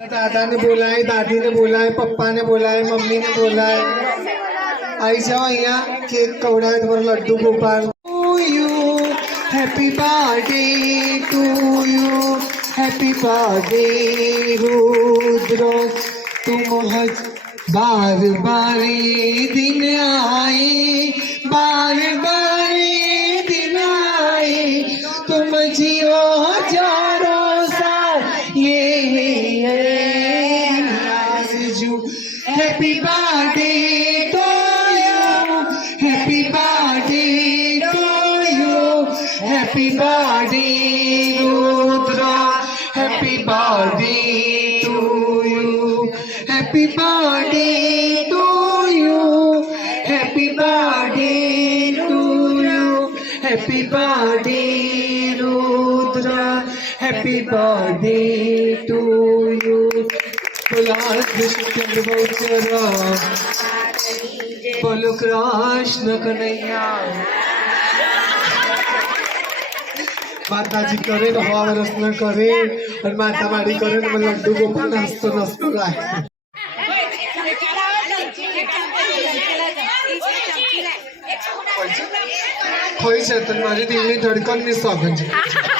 दादा ने बोला है दादी ने बोला है पप्पा ने बोला है मम्मी ने बोला है आई जाओ अहिया केक कौड़ा है तुम्हारा Laddu Gopal you happy birthday to you happy birthday Rudro. तुम हज बार बार दिन आए, बार बार दिन आए। तुम जियो जा Happy birthday to you. Happy birthday to you. Happy birthday, Rudra. Happy birthday to you. Happy birthday to you. Happy birthday to you. Happy birthday, Rudra. Happy birthday to you. चरा करे हवा रसना करे माता मारी करे लड्डू गोपाल हंसतो नसतो राय खोई से मेरी दिल्ली धड़कन नहीं सकन